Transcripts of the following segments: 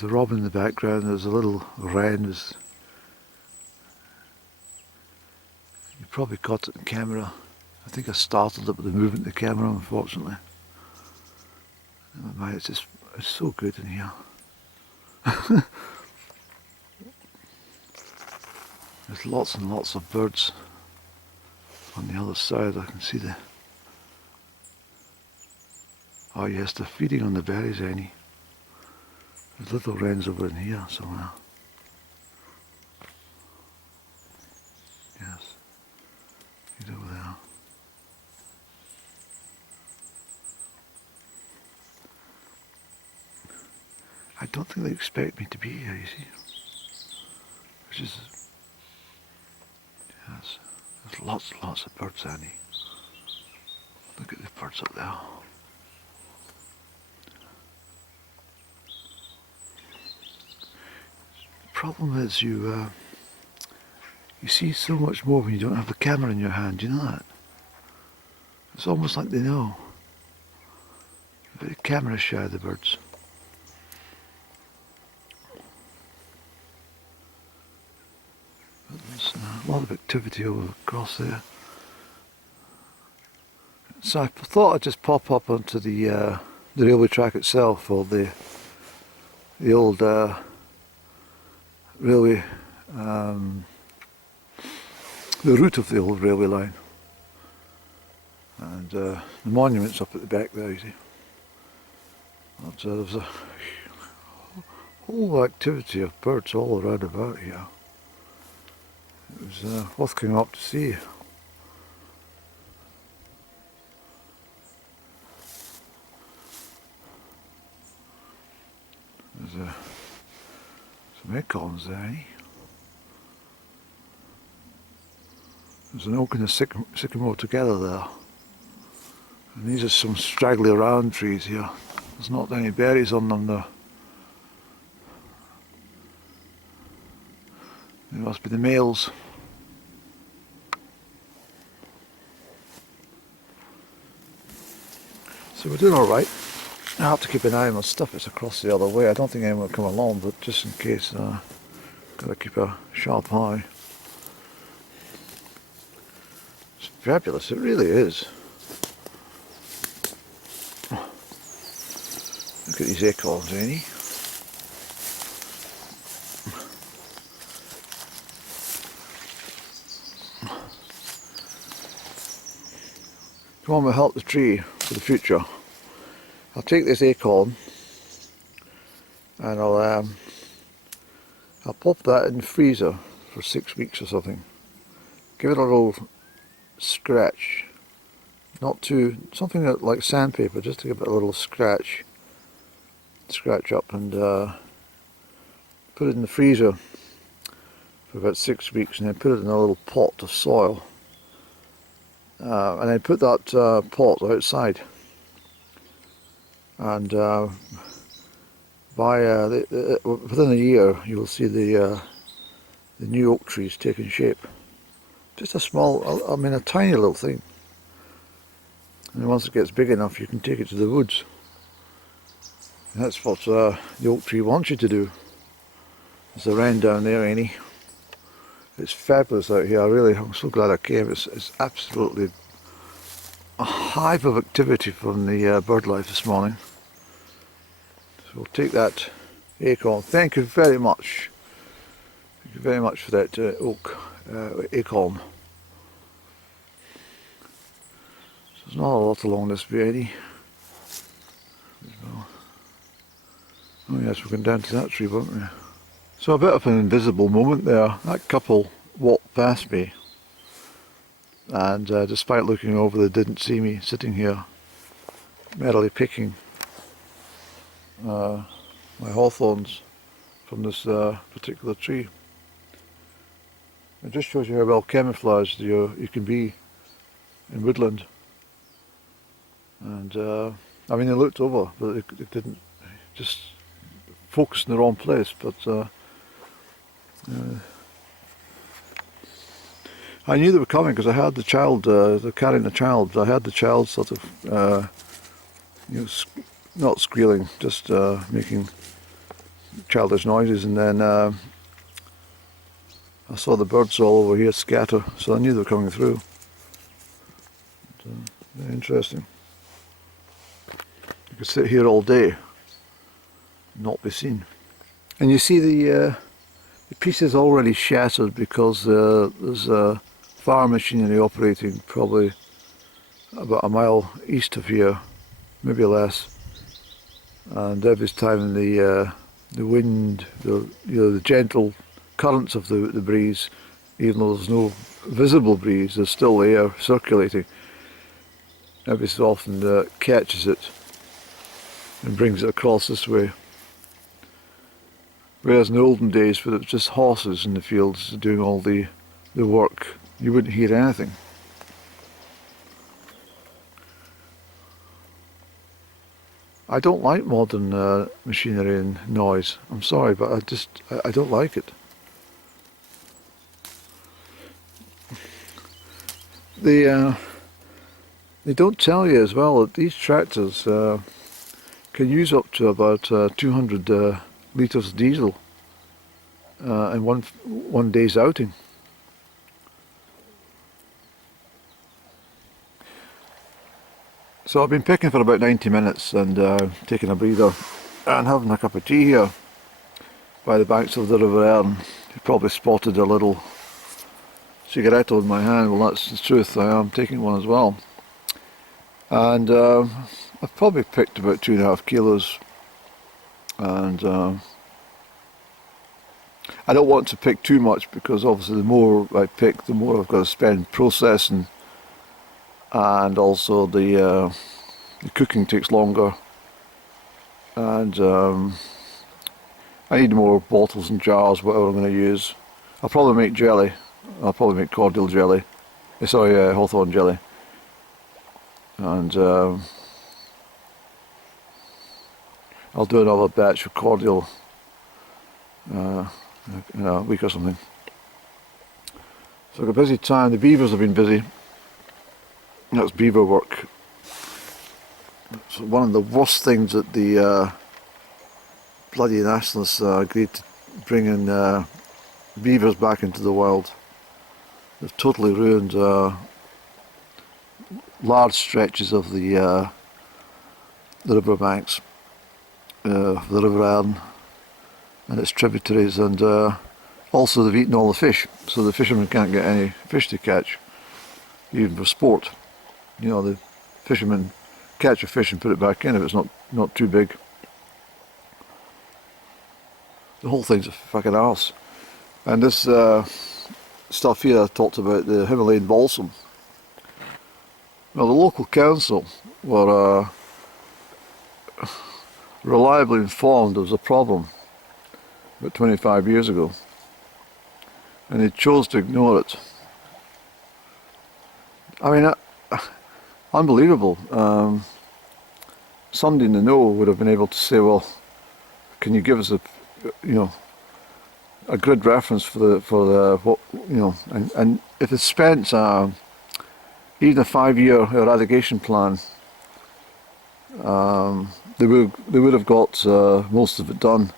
There's a robin in the background, there's a little wren. You probably caught it in camera. I think I startled it with the movement of the camera, unfortunately. Never mind, it's so good in here. There's lots and lots of birds on the other side. I can see the... Oh yes, they're feeding on the berries, Annie. There's little wrens over in here somewhere. Yes, he's over there. I don't think they expect me to be here, you see. Which is... Yes, there's lots and lots of birds, Annie. Look at the birds up there. The problem is you see so much more when you don't have the camera in your hand, do you know that? It's almost like they know. Very camera shy, the birds. But there's a lot of activity over across there. So I thought I'd just pop up onto the railway track itself, or the old railway, the route of the old railway line, and the monument's up at the back there, you see. But, there's a whole activity of birds all around about here. It was worth coming up to see. There's some acorns there, eh? There's an oak and a sycamore together there. And these are some straggly round trees here. There's not any berries on them though. They must be the males. So we're doing alright. I have to keep an eye on my stuff. It's across the other way. I don't think anyone will come along, but just in case, got to keep a sharp eye. It's fabulous, it really is. Look at these acorns, Annie. If you want me to help the tree for the future, I'll take this acorn and I'll pop that in the freezer for 6 weeks or something. Give it a little scratch, not too, something like sandpaper, just to give it a little scratch up, and put it in the freezer for about 6 weeks, and then put it in a little pot of soil, and then put that pot outside. And within a year, you will see the new oak trees taking shape. Just a small, a tiny little thing. And once it gets big enough, you can take it to the woods. And that's what the oak tree wants you to do. There's a wren down there, Annie. It's fabulous out here. I'm so glad I came. It's absolutely a hive of activity from the bird life this morning. So we'll take that acorn. Thank you very much. Thank you very much for that oak acorn. So there's not a lot along this way, Eddie. Oh yes, we're going down to that tree, weren't we? So a bit of an invisible moment there. That couple walked past me, and despite looking over, they didn't see me sitting here merrily picking my hawthorns from this particular tree. It just shows you how well camouflaged you can be in woodland. And they looked over, but they didn't, just focused in the wrong place. But I knew they were coming because I heard the child, they're carrying the child. I heard the child sort of, not squealing, just making childish noises, and then I saw the birds all over here scatter, so I knew they were coming through. Very interesting. You could sit here all day, not be seen. And you see the pieces already shattered because there's farm machinery operating probably about a mile east of here, maybe less. And every time the wind, the gentle currents of the breeze, even though there's no visible breeze, there's still air circulating. Every so often catches it and brings it across this way. Whereas in the olden days, when it was just horses in the fields doing all the work, you wouldn't hear anything. I don't like modern machinery and noise. I'm sorry, but I don't like it. They don't tell you as well that these tractors can use up to about 200 litres of diesel in one day's outing. So I've been picking for about 90 minutes and taking a breather and having a cup of tea here by the banks of the River Erne. You probably spotted a little cigaretto in my hand. Well, that's the truth, I am taking one as well. And I've probably picked about 2.5 kilos, and I don't want to pick too much because obviously the more I pick, the more I've got to spend processing, and also the cooking takes longer, and I need more bottles and jars, whatever I'm going to use. I'll probably make jelly. I'll probably make cordial jelly, hawthorn jelly. And I'll do another batch of cordial in a week or something. So I've got a busy time. The beavers have been busy. That's beaver work. It's one of the worst things that the bloody nationalists agreed to bring in beavers back into the wild. They've totally ruined large stretches of the river banks, the River Erne and its tributaries, and also they've eaten all the fish, so the fishermen can't get any fish to catch, even for sport. You know, the fishermen catch a fish and put it back in if it's not too big. The whole thing's a fucking arse. And this stuff here I talked about, the Himalayan balsam. Well, the local council were reliably informed there was a problem about 25 years ago, and they chose to ignore it. I mean, unbelievable. Somebody in the know would have been able to say, well, can you give us a grid reference for the what, and if it's spent even a 5-year eradication plan, they would have got most of it done,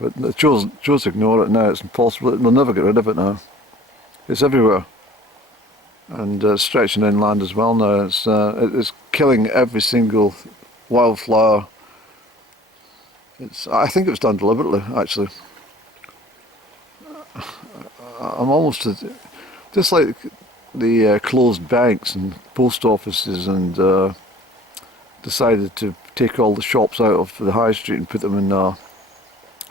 but they chose to ignore it. Now it's impossible. They'll never get rid of it now. It's everywhere, and stretching inland as well now. It's killing every single wildflower. I think it was done deliberately, actually. I'm almost just like the closed banks and post offices, and decided to take all the shops out of the high street and put them in out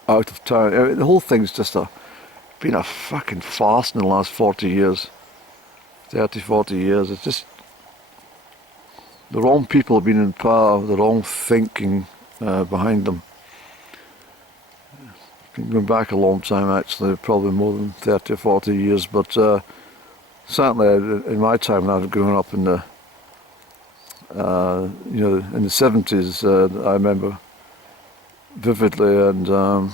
of town. The whole thing's just been a fucking farce in the last 40 years, 30, 40 years. It's just the wrong people have been in power, the wrong thinking behind them. Been going back a long time, actually, probably more than 30 or 40 years, but certainly in my time when I was growing up in the in the 70s, I remember vividly and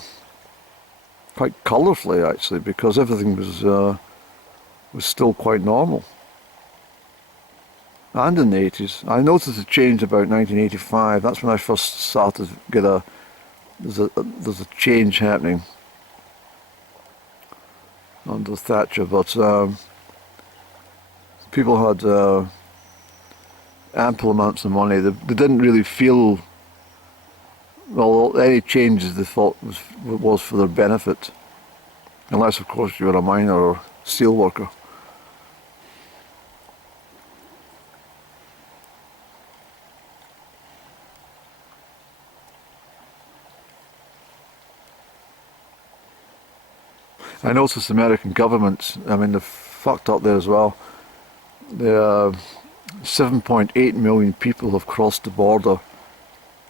quite colourfully, actually, because everything was still quite normal. And in the 80s, I noticed a change about 1985. That's when I first started to get there's a change happening under Thatcher, but people had ample amounts of money. They didn't really feel, well, any changes they thought was for their benefit, unless of course you were a miner or steel worker. I noticed the American government, I mean, they're fucked up there as well. 7.8 million people have crossed the border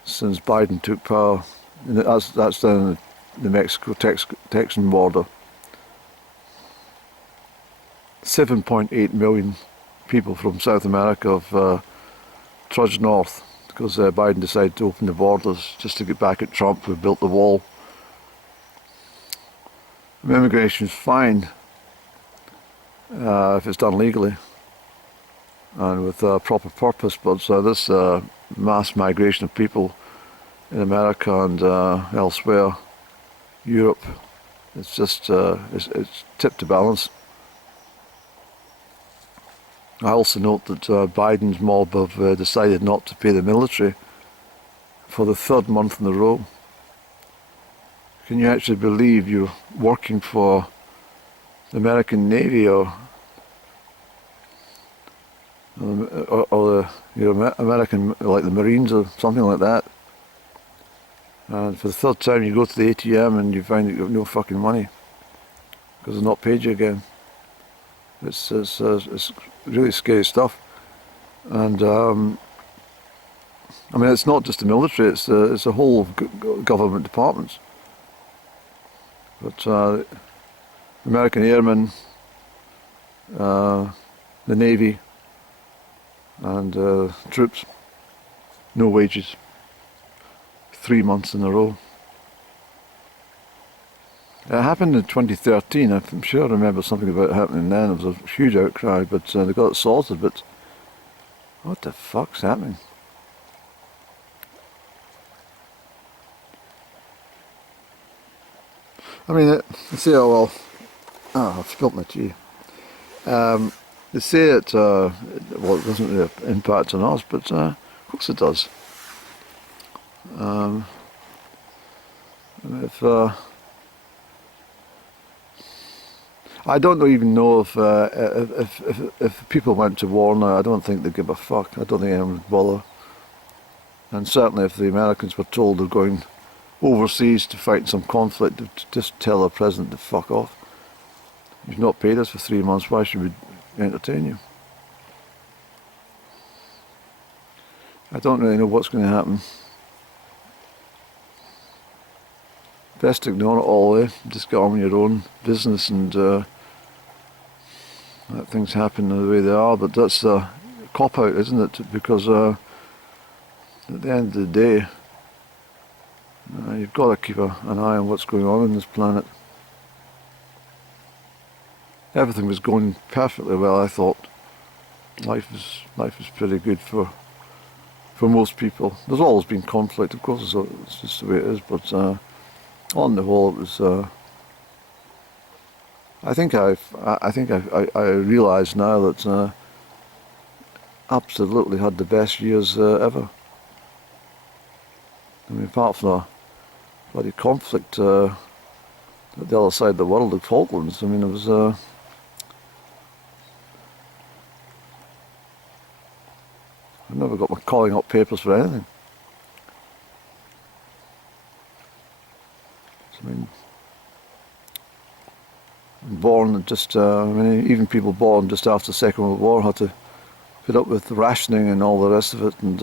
since Biden took power. And that's down the Mexico-Texan border. 7.8 million people from South America have trudged north because Biden decided to open the borders just to get back at Trump, who built the wall. Immigration is fine if it's done legally and with a proper purpose, but this mass migration of people in America and elsewhere, Europe, it's just it's tipped to balance. I also note that Biden's mob have decided not to pay the military for the third month in a row. Can you actually believe you're working for the American Navy or American, like the Marines or something like that, and for the third time you go to the ATM and you find that you have no fucking money because they've not paid you again. It's really scary stuff. And I mean, it's not just the military, it's the whole government departments. But American airmen, the Navy, and troops, no wages, 3 months in a row. It happened in 2013. I'm sure I remember something about it happening then. There was a huge outcry, but they got it sorted. But what the fuck's happening? I mean, they say, oh well, I've spilt my tea. They say it, well, it doesn't really impact on us, but of course it does. If I don't even know if people went to war now, I don't think they'd give a fuck. I don't think anyone would bother. And certainly if the Americans were told they're going overseas to fight some conflict, to just tell the president to fuck off. You've not paid us for 3 months, why should we entertain you? I don't really know what's going to happen. Best ignore it all, eh? Just get on with your own business and let things happen the way they are. But that's a cop-out, isn't it? Because at the end of the day, you've got to keep an eye on what's going on this planet. Everything was going perfectly well, I thought. Life is pretty good for most people. There's always been conflict, of course, it's just the way it is, but on the whole it was I think I realise now that absolutely had the best years ever. I mean, apart from a bloody conflict at the other side of the world, the Falklands, I mean, it was I've never got my calling up papers for anything. I mean, born just, I mean, even people born just after the Second World War had to put up with the rationing and all the rest of it, and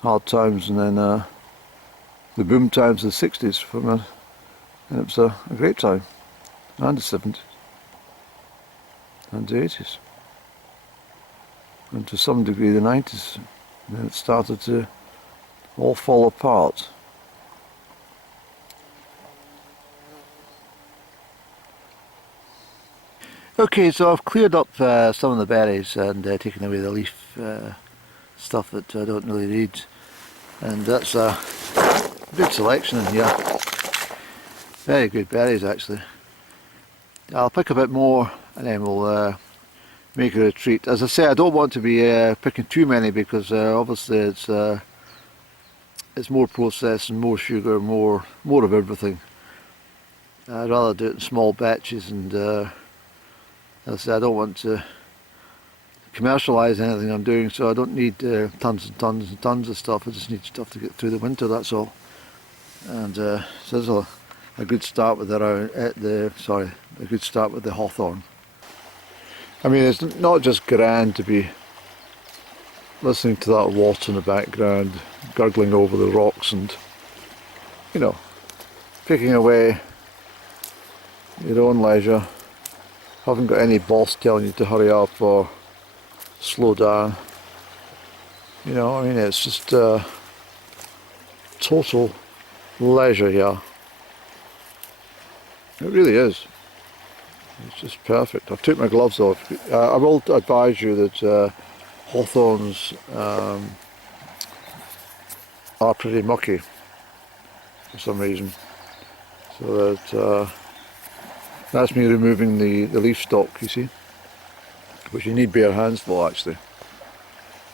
hard times, and then the boom times of the 60s for me, and it was a great time, and the 70s, and the 80s, and to some degree the 90s, and then it started to all fall apart. Okay, so I've cleared up some of the berries and taken away the leaf stuff that I don't really need. and that's a good selection in here. Very good berries actually. I'll pick a bit more and then we'll make a retreat. As I say, I don't want to be picking too many because obviously it's more processed and more sugar, more of everything. I'd rather do it in small batches, and as I say, I don't want to commercialise anything I'm doing, so I don't need tons and tons and tons of stuff. I just need stuff to get through the winter, that's all. And so this is a good start with a good start with the hawthorn. I mean, it's not just grand to be listening to that water in the background, gurgling over the rocks and, you know, picking away your own leisure. Haven't got any boss telling you to hurry up or slow down. You know, I mean, it's just total leisure here. It really is. It's just perfect. I've took my gloves off. I will advise you that hawthorns are pretty mucky for some reason. So that that's me removing the leaf stalk, you see, which you need bare hands for actually.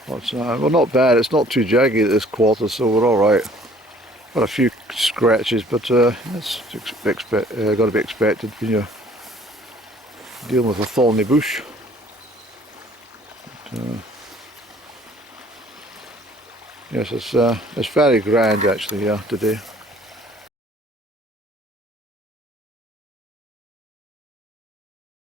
But, well, not bad. It's not too jaggy at this quarter, so we're all right. Got a few scratches, but that's got to be expected when you're dealing with a thorny bush. But, yes, it's very grand actually here today.